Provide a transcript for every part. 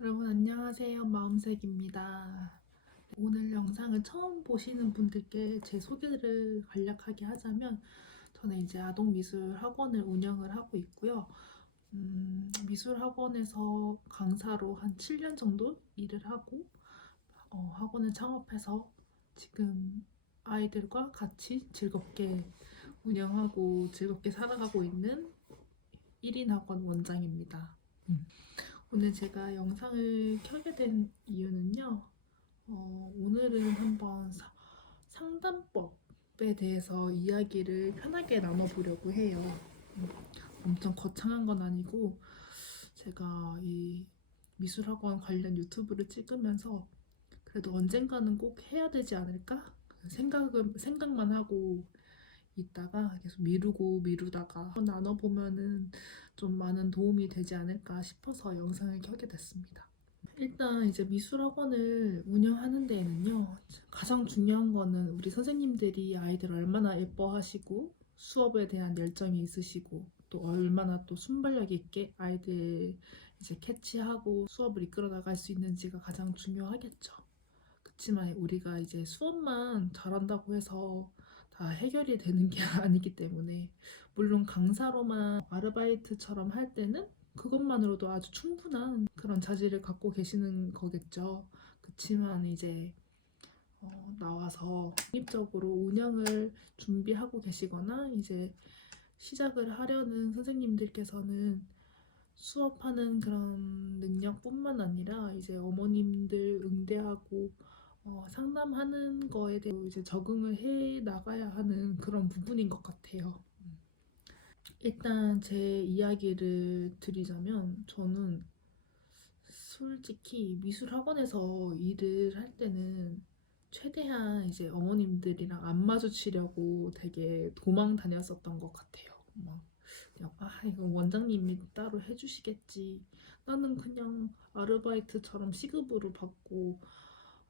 여러분 안녕하세요. 마음색입니다. 오늘 영상을 처음 보시는 분들께 제 소개를 간략하게 하자면 저는 이제 아동미술 학원을 운영을 하고 있고요. 미술 학원에서 강사로 한 7년 정도 일을 하고 학원을 창업해서 지금 아이들과 같이 즐겁게 운영하고 즐겁게 살아가고 있는 1인 학원 원장입니다. 오늘 제가 영상을 켜게 된 이유는요. 오늘은 한번 상담법에 대해서 이야기를 편하게 나눠보려고 해요. 엄청 거창한 건 아니고 제가 이 미술학원 관련 유튜브를 찍으면서 그래도 언젠가는 꼭 해야 되지 않을까? 생각만 하고 있다가 계속 미루고 미루다가 나눠보면은 좀 많은 도움이 되지 않을까 싶어서 영상을 켜게 됐습니다. 일단 이제 미술학원을 운영하는 데에는요, 가장 중요한 거는 우리 선생님들이 아이들을 얼마나 예뻐하시고 수업에 대한 열정이 있으시고 또 얼마나 또 순발력 있게 아이들 이제 캐치하고 수업을 이끌어 나갈 수 있는지가 가장 중요하겠죠. 그렇지만 우리가 이제 수업만 잘한다고 해서 다 해결이 되는 게 아니기 때문에 물론 강사로만 아르바이트처럼 할 때는 그것만으로도 아주 충분한 그런 자질을 갖고 계시는 거겠죠. 그렇지만 이제 나와서 독립적으로 운영을 준비하고 계시거나 이제 시작을 하려는 선생님들께서는 수업하는 그런 능력뿐만 아니라 이제 어머님들 응대하고 상담하는 거에 대해 이제 적응을 해 나가야 하는 그런 부분인 것 같아요. 일단 제 이야기를 드리자면 저는 솔직히 미술 학원에서 일을 할 때는 최대한 이제 어머님들이랑 안 마주치려고 되게 도망 다녔었던 것 같아요. 막 그냥 이거 원장님이 따로 해주시겠지. 나는 그냥 아르바이트처럼 시급으로 받고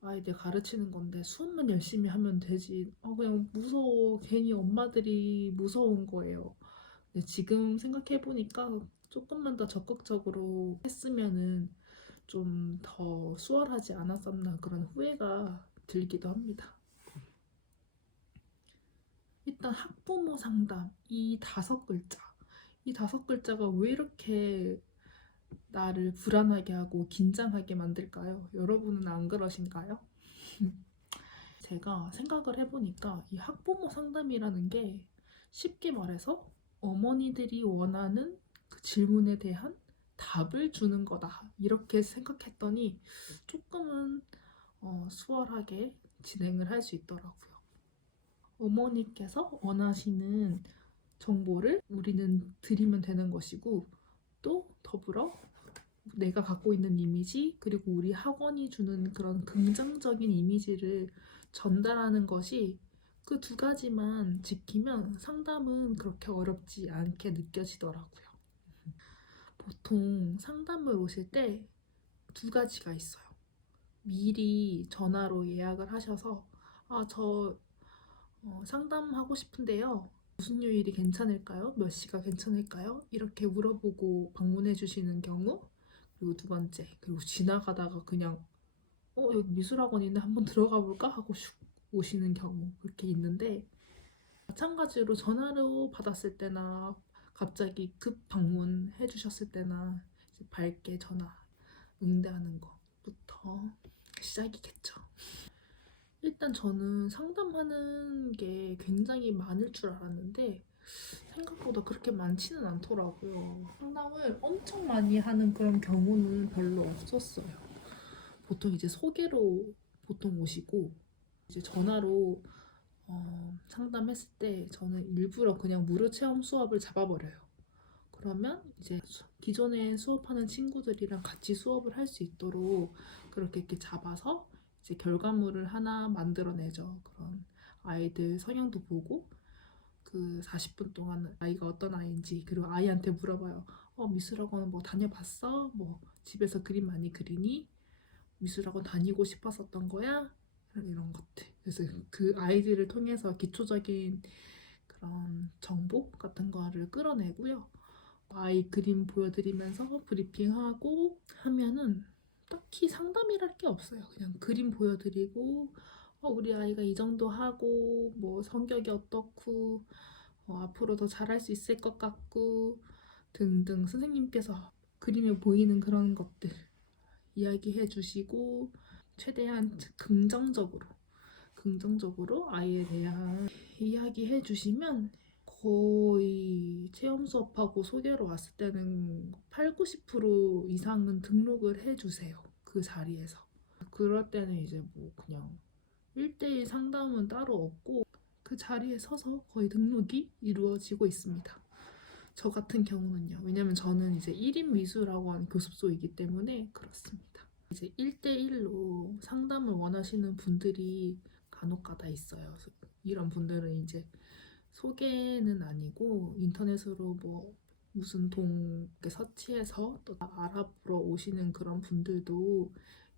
아이들 가르치는 건데 수업만 열심히 하면 되지. 그냥 무서워. 괜히 엄마들이 무서운 거예요. 근데 지금 생각해 보니까 조금만 더 적극적으로 했으면은 좀 더 수월하지 않았었나 그런 후회가 들기도 합니다. 일단 학부모 상담 이 5글자. 이 5글자가 왜 이렇게 나를 불안하게 하고 긴장하게 만들까요? 여러분은 안 그러신가요? 제가 생각을 해보니까 이 학부모 상담이라는 게 쉽게 말해서 어머니들이 원하는 그 질문에 대한 답을 주는 거다. 이렇게 생각했더니 조금은 수월하게 진행을 할 수 있더라고요. 어머니께서 원하시는 정보를 우리는 드리면 되는 것이고 또 더불어 내가 갖고 있는 이미지 그리고 우리 학원이 주는 그런 긍정적인 이미지를 전달하는 것이 그 2가지만 지키면 상담은 그렇게 어렵지 않게 느껴지더라고요. 보통 상담을 오실 때 2가지가 있어요. 미리 전화로 예약을 하셔서 저 상담하고 싶은데요. 무슨 요일이 괜찮을까요? 몇 시가 괜찮을까요? 이렇게 물어보고 방문해 주시는 경우. 그리고 2번째, 그리고 지나가다가 그냥 여기 미술학원인데 한번 들어가 볼까 하고 슉 오시는 경우 그렇게 있는데, 마찬가지로 전화로 받았을 때나 갑자기 급 방문해 주셨을 때나 이제 밝게 전화 응대하는 것부터 시작이겠죠. 일단 저는 상담하는 게 굉장히 많을 줄 알았는데 생각보다 그렇게 많지는 않더라고요. 상담을 엄청 많이 하는 그런 경우는 별로 없었어요. 보통 이제 소개로 보통 오시고 이제 전화로 상담했을 때 저는 일부러 그냥 무료 체험 수업을 잡아버려요. 그러면 이제 기존에 수업하는 친구들이랑 같이 수업을 할 수 있도록 그렇게 이렇게 잡아서 이제 결과물을 하나 만들어내죠. 그런 아이들 성향도 보고 그 40분 동안 아이가 어떤 아이인지, 그리고 아이한테 물어봐요. 미술학원 뭐 다녀봤어? 뭐 집에서 그림 많이 그리니? 미술학원 다니고 싶었었던 거야? 이런 것들. 그래서 그 아이들을 통해서 기초적인 그런 정보 같은 거를 끌어내고요. 아이 그림 보여드리면서 브리핑하고 하면은 딱히 상담이랄 게 없어요. 그냥 그림 보여드리고 우리 아이가 이 정도 하고 뭐 성격이 어떻고 앞으로 더 잘할 수 있을 것 같고 등등 선생님께서 그림에 보이는 그런 것들 이야기해 주시고 최대한 긍정적으로 아이에 대한 이야기해 주시면 거의 체험 수업하고 소개로 왔을 때는 8, 90% 이상은 등록을 해주세요. 그 자리에서. 그럴 때는 이제 뭐 그냥 1대1 상담은 따로 없고 그 자리에 서서 거의 등록이 이루어지고 있습니다. 저 같은 경우는요. 왜냐면 저는 이제 1인 미술학원 교습소이기 때문에 그렇습니다. 이제 1대1로 상담을 원하시는 분들이 간혹가다 있어요. 이런 분들은 이제 소개는 아니고 인터넷으로 뭐 무슨 동에 서치해서 또 알아보러 오시는 그런 분들도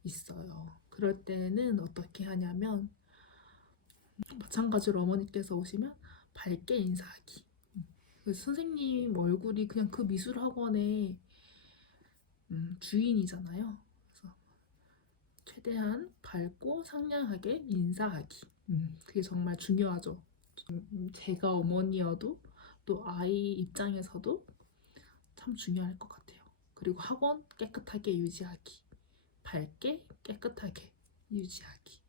있어요. 그럴 때는 어떻게 하냐면 마찬가지로 어머니께서 오시면 밝게 인사하기. 그래서 선생님 얼굴이 그냥 그 미술학원의 주인이잖아요. 그래서 최대한 밝고 상냥하게 인사하기. 그게 정말 중요하죠. 제가 어머니여도 또 아이 입장에서도 참 중요할 것 같아요. 그리고 학원 깨끗하게 유지하기. 밝게 깨끗하게 유지하기.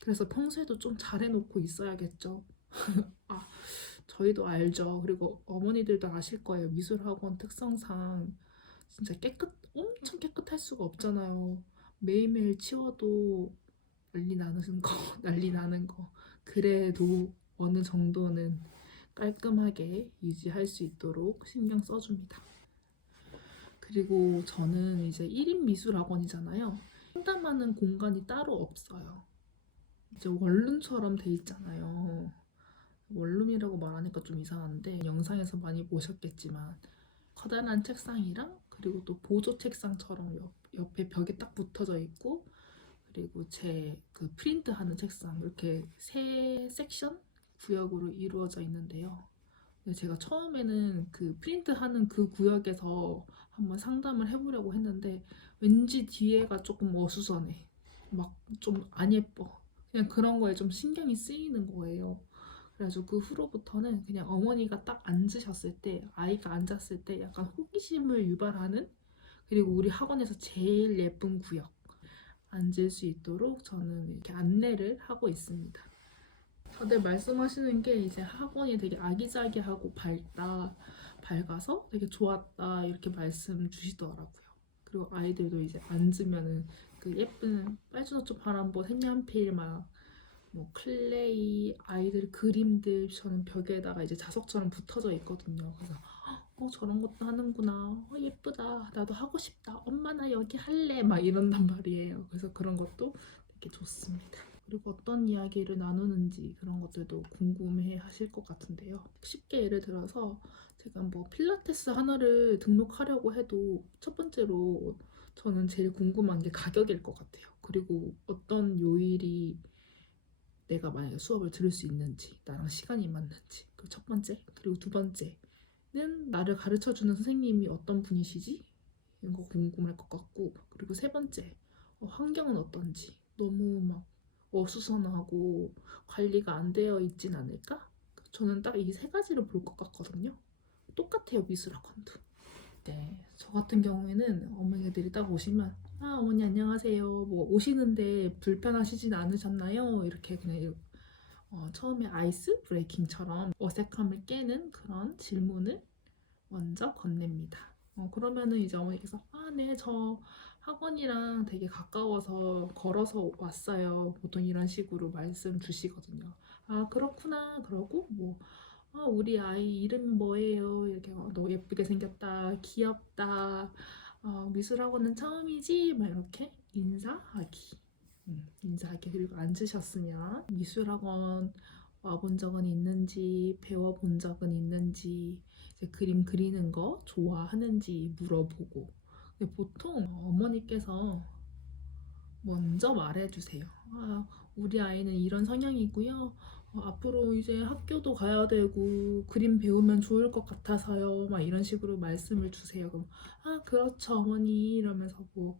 그래서 평소에도 좀 잘해놓고 있어야겠죠. 아, 저희도 알죠. 그리고 어머니들도 아실 거예요. 미술학원 특성상 진짜 엄청 깨끗할 수가 없잖아요. 매일매일 치워도 난리 나는 거, 난리 나는 거. 그래도 어느 정도는 깔끔하게 유지할 수 있도록 신경 써줍니다. 그리고 저는 이제 1인 미술학원이잖아요. 상담하는 공간이 따로 없어요. 이제 원룸처럼 돼 있잖아요. 원룸이라고 말하니까 좀 이상한데 영상에서 많이 보셨겠지만 커다란 책상이랑 그리고 또 보조 책상처럼 옆에 벽에 딱 붙어져 있고 그리고 제 그 프린트하는 책상 이렇게 세 섹션 구역으로 이루어져 있는데요. 근데 제가 처음에는 그 프린트하는 그 구역에서 한번 상담을 해보려고 했는데 왠지 뒤에가 조금 어수선해. 막 좀 안 예뻐. 그냥 그런 거에 좀 신경이 쓰이는 거예요. 그래가지고 그 후로부터는 그냥 어머니가 딱 앉으셨을 때 아이가 앉았을 때 약간 호기심을 유발하는 그리고 우리 학원에서 제일 예쁜 구역 앉을 수 있도록 저는 이렇게 안내를 하고 있습니다. 다들 말씀하시는 게 이제 학원이 되게 아기자기하고 밝아서 되게 좋았다 이렇게 말씀 주시더라고요. 그리고 아이들도 이제 앉으면은 그 예쁜 빨주노초 파란보 색연필 막 뭐 클레이 아이들 그림들 저는 벽에다가 이제 자석처럼 붙어져 있거든요. 그래서 저런 것도 하는구나. 예쁘다. 나도 하고 싶다. 엄마 나 여기 할래. 막 이런단 말이에요. 그래서 그런 것도 되게 좋습니다. 그리고 어떤 이야기를 나누는지 그런 것들도 궁금해 하실 것 같은데요. 쉽게 예를 들어서 제가 뭐 필라테스 하나를 등록하려고 해도 첫 번째로 저는 제일 궁금한 게 가격일 것 같아요. 그리고 어떤 요일이 내가 만약에 수업을 들을 수 있는지 나랑 시간이 맞는지 그 첫 번째. 그리고 두 번째는 나를 가르쳐주는 선생님이 어떤 분이시지? 이런 거 궁금할 것 같고 그리고 세 번째 환경은 어떤지 너무 막 어수선하고 관리가 안 되어 있진 않을까? 저는 딱 이 세 가지를 볼 것 같거든요. 똑같아요 미술학원도. 네, 저 같은 경우에는 어머니들이 딱 오시면 어머니 안녕하세요. 뭐 오시는데 불편하시진 않으셨나요? 이렇게 그냥 처음에 아이스 브레이킹처럼 어색함을 깨는 그런 질문을 먼저 건넵니다. 그러면은 이제 어머니께서 네, 저 학원이랑 되게 가까워서 걸어서 왔어요. 보통 이런 식으로 말씀 주시거든요. 그렇구나. 그러고 뭐 우리 아이 이름이 뭐예요? 이렇게 너 예쁘게 생겼다. 귀엽다. 미술학원은 처음이지? 막 이렇게 인사하기. 인사하기. 그리고 앉으셨으면 미술학원 와본 적은 있는지 배워본 적은 있는지 이제 그림 그리는 거 좋아하는지 물어보고 근데 보통 어머니께서 먼저 말해주세요. 우리 아이는 이런 성향이고요. 앞으로 이제 학교도 가야 되고 그림 배우면 좋을 것 같아서요. 막 이런 식으로 말씀을 주세요. 그럼 그렇죠 어머니 이러면서 뭐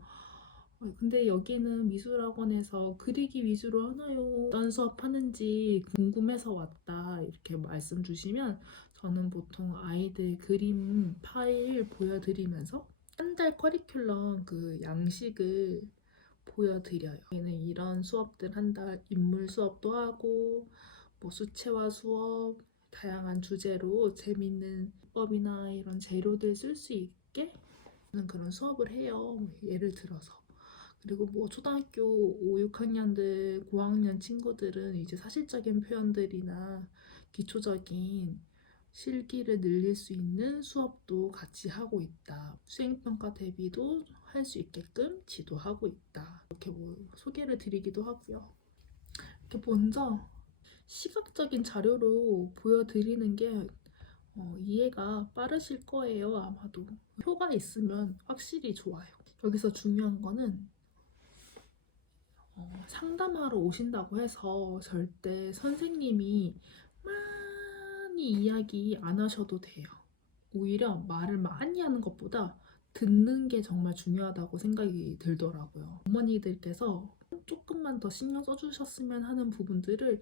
근데 여기는 미술학원에서 그리기 위주로 하나요? 어떤 수업 하는지 궁금해서 왔다. 이렇게 말씀 주시면 저는 보통 아이들 그림 파일 보여드리면서 한 달 커리큘럼 그 양식을 보여드려요. 저희는 이런 수업들 한 달 인물 수업도 하고 뭐 수채화 수업 다양한 주제로 재밌는 수법이나 이런 재료들 쓸 수 있게 그런 수업을 해요. 예를 들어서. 그리고 뭐 초등학교 5, 6학년들, 고학년 친구들은 이제 사실적인 표현들이나 기초적인 실기를 늘릴 수 있는 수업도 같이 하고 있다. 수행평가 대비도 할 수 있게끔 지도하고 있다. 이렇게 뭐 소개를 드리기도 하고요. 이렇게 먼저 시각적인 자료로 보여드리는 게 이해가 빠르실 거예요. 아마도 표가 있으면 확실히 좋아요. 여기서 중요한 거는 상담하러 오신다고 해서 절대 선생님이 많이 이야기 안 하셔도 돼요. 오히려 말을 많이 하는 것보다 듣는 게 정말 중요하다고 생각이 들더라고요. 어머니들께서 조금만 더 신경 써주셨으면 하는 부분들을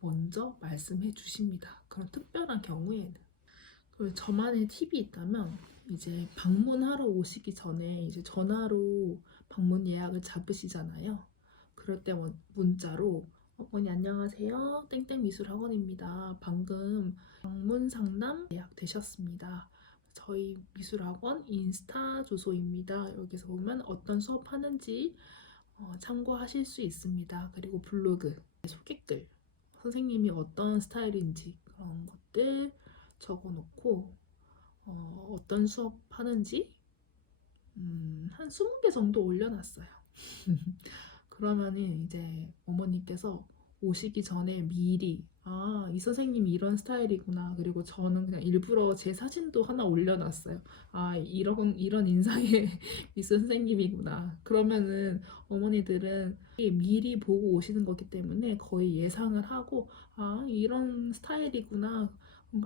먼저 말씀해 주십니다. 그런 특별한 경우에는. 그리고 저만의 팁이 있다면 이제 방문하러 오시기 전에 이제 전화로 방문 예약을 잡으시잖아요. 그럴 때 문자로 어머니 안녕하세요. 땡땡 미술학원입니다. 방금 방문 상담 예약되셨습니다. 저희 미술학원 인스타 주소입니다. 여기서 보면 어떤 수업 하는지 참고하실 수 있습니다. 그리고 블로그, 소개글, 선생님이 어떤 스타일인지 그런 것들 적어놓고 어떤 수업 하는지 한 20개 정도 올려놨어요. 그러면은 이제 어머니께서 오시기 전에 미리 이 선생님이 이런 스타일이구나. 그리고 저는 그냥 일부러 제 사진도 하나 올려놨어요. 이런 인상의 미술 선생님이구나. 그러면은 어머니들은 미리 보고 오시는 거기 때문에 거의 예상을 하고 이런 스타일이구나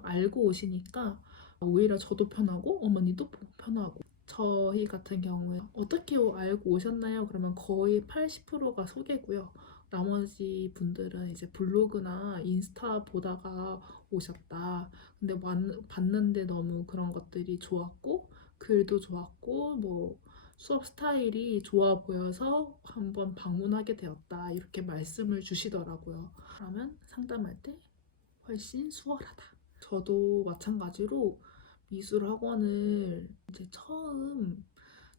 알고 오시니까 오히려 저도 편하고 어머니도 편하고. 저희 같은 경우에 어떻게 알고 오셨나요? 그러면 거의 80%가 소개고요. 나머지 분들은 이제 블로그나 인스타 보다가 오셨다. 근데 봤는데 너무 그런 것들이 좋았고, 글도 좋았고, 뭐 수업 스타일이 좋아 보여서 한번 방문하게 되었다. 이렇게 말씀을 주시더라고요. 그러면 상담할 때 훨씬 수월하다. 저도 마찬가지로 미술 학원을 이제 처음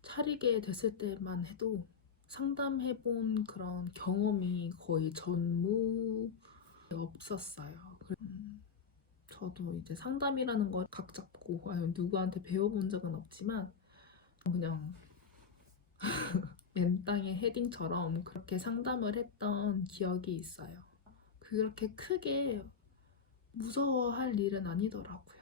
차리게 됐을 때만 해도 상담해본 그런 경험이 거의 전무 없었어요. 저도 이제 상담이라는 걸 각 잡고 누구한테 배워본 적은 없지만 그냥 맨땅에 헤딩처럼 그렇게 상담을 했던 기억이 있어요. 그렇게 크게 무서워할 일은 아니더라고요.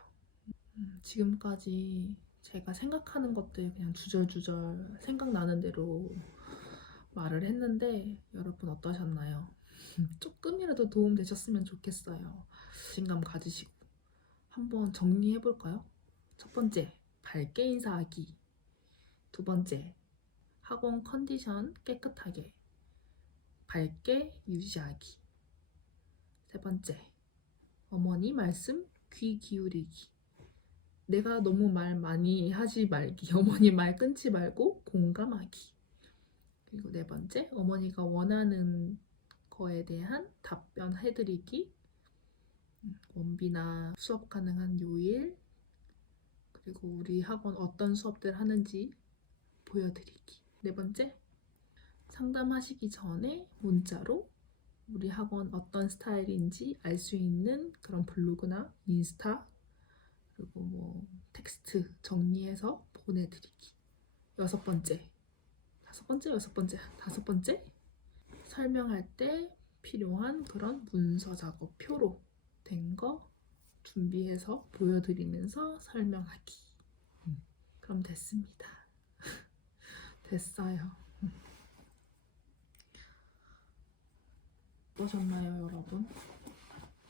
지금까지 제가 생각하는 것들 그냥 주절주절 생각나는 대로 말을 했는데 여러분 어떠셨나요? 조금이라도 도움 되셨으면 좋겠어요. 자신감 가지시고 한번 정리해 볼까요? 첫 번째, 밝게 인사하기. 두 번째, 학원 컨디션 깨끗하게 밝게 유지하기. 세 번째, 어머니 말씀 귀 기울이기. 내가 너무 말 많이 하지 말기. 어머니 말 끊지 말고 공감하기. 그리고 네 번째, 어머니가 원하는 거에 대한 답변해드리기. 원비나 수업 가능한 요일, 그리고 우리 학원 어떤 수업들 하는지 보여드리기. 네 번째, 상담하시기 전에 문자로 우리 학원 어떤 스타일인지 알 수 있는 그런 블로그나 인스타, 그리고 뭐 텍스트 정리해서 보내드리기. 여섯 번째, 다섯 번째, 설명할 때 필요한 그런 문서 작업 표로 된 거 준비해서 보여드리면서 설명하기. 그럼 됐습니다. 됐어요. 어떠셨나요, 여러분?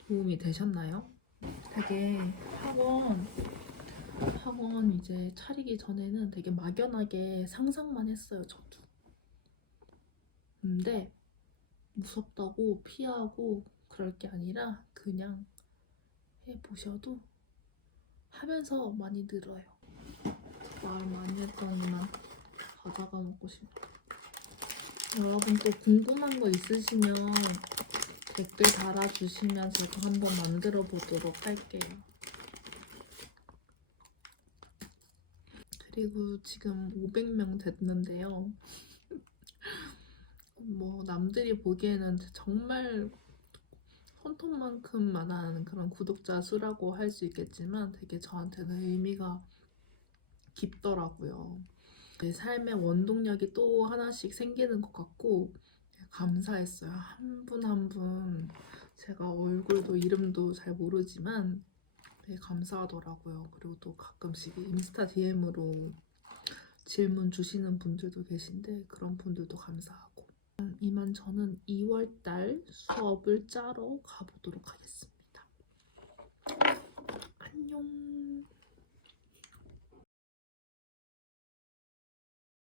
도움이 되셨나요? 되게 학원 이제 차리기 전에는 되게 막연하게 상상만 했어요, 저도. 근데 무섭다고 피하고 그럴 게 아니라 그냥 해보셔도 하면서 많이 늘어요. 말 많이 했더니만 과자가 먹고 싶다. 여러분 또 궁금한 거 있으시면 댓글 달아주시면 제가 한번 만들어 보도록 할게요. 그리고 지금 500명 됐는데요. 뭐 남들이 보기에는 정말 손톱만큼만한 그런 구독자 수라고 할 수 있겠지만 되게 저한테는 의미가 깊더라고요. 내 삶의 원동력이 또 하나씩 생기는 것 같고 감사했어요. 한 분 한 분 제가 얼굴도 이름도 잘 모르지만 되게 감사하더라고요. 그리고 또 가끔씩 인스타 DM으로 질문 주시는 분들도 계신데 그런 분들도 감사하고 이만 저는 2월달 수업을 짜러 가보도록 하겠습니다. 안녕.